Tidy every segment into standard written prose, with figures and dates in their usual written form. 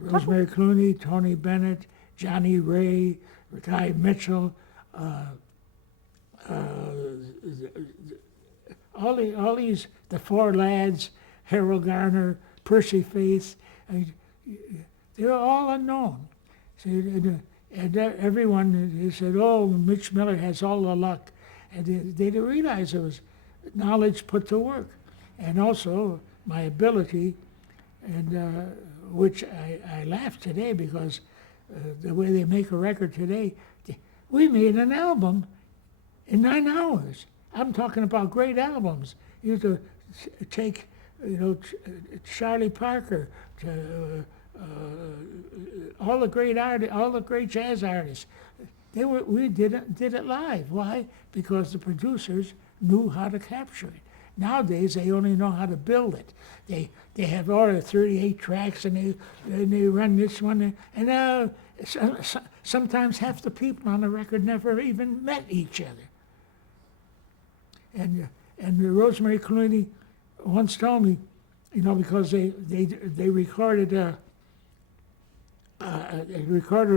Rosemary Clooney, Tony Bennett, Johnny Ray, Guy Mitchell, uh, all these, the Four Lads, Harold Garner, Percy Faith, they're all unknown. See, and everyone said, "Oh, Mitch Miller has all the luck," and they didn't realize it was knowledge put to work, and also my ability, and which I laugh today because the way they make a record today, we made an album in 9 hours. I'm talking about great albums. You have to take, Charlie Parker, all the great all the great jazz artists. We did it live. Why? Because the producers knew how to capture it. Nowadays, they only know how to build it. They have all the 38 tracks, and they run this one, and sometimes half the people on the record never even met each other. And Rosemary Clooney once told me, because they recorded her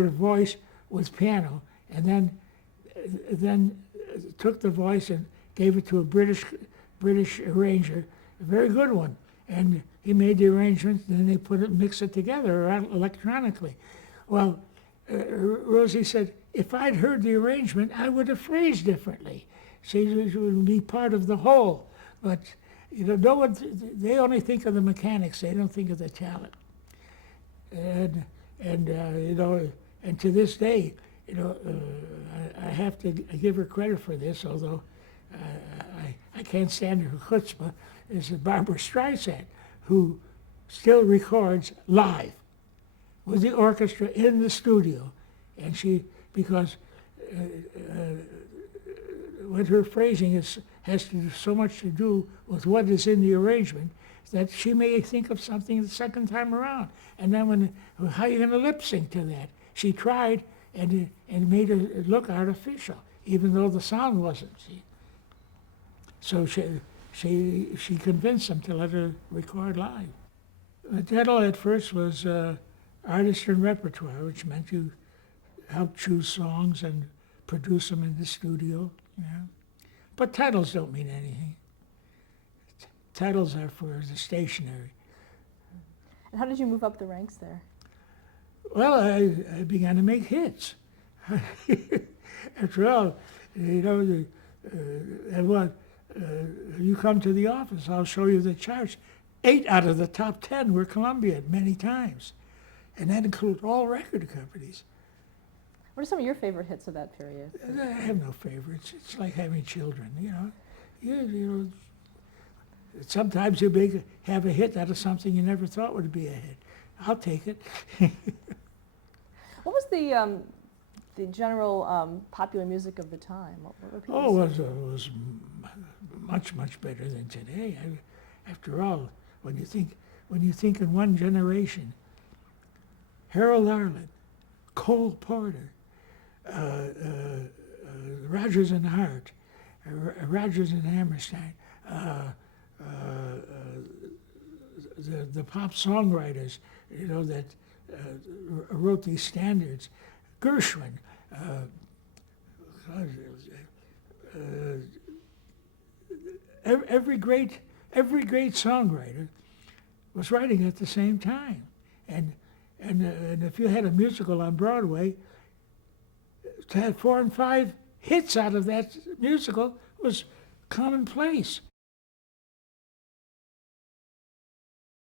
voice with piano, and then took the voice and gave it to a British arranger, a very good one, and he made the arrangements. Then they mix it together electronically. Well, Rosie said, if I'd heard the arrangement, I would have phrased differently. See, it would be part of the whole. But no one. They only think of the mechanics. They don't think of the talent. And to this day, I have to give her credit for this, although I can't stand her chutzpah, is Barbra Streisand, who still records live with the orchestra in the studio, and because what her phrasing has to do so much to do with what is in the arrangement that she may think of something the second time around, and then how are you going to lip sync to that? She tried and made it look artificial, even though the sound wasn't. See, so she convinced them to let her record live. The title at first was artist and repertoire, which meant you help choose songs and produce them in the studio. Yeah. But titles don't mean anything. Titles are for the stationery. And how did you move up the ranks there? Well, I began to make hits. After all, and what, you come to the office, I'll show you the charts. 8 out of the top 10 were Columbia many times. And that includes all record companies. What are some of your favorite hits of that period? I have no favorites. It's like having children, Sometimes you have a hit out of something you never thought would be a hit. I'll take it. What was the general popular music of the time? What were people It was much, much better than today. After all, when you think in one generation, Harold Arlen, Cole Porter, Rodgers and Hart, Rodgers and Hammerstein, the pop songwriters, that wrote these standards, Gershwin, every great songwriter was writing at the same time, and if you had a musical on Broadway, to have 4 and 5 hits out of that musical was commonplace.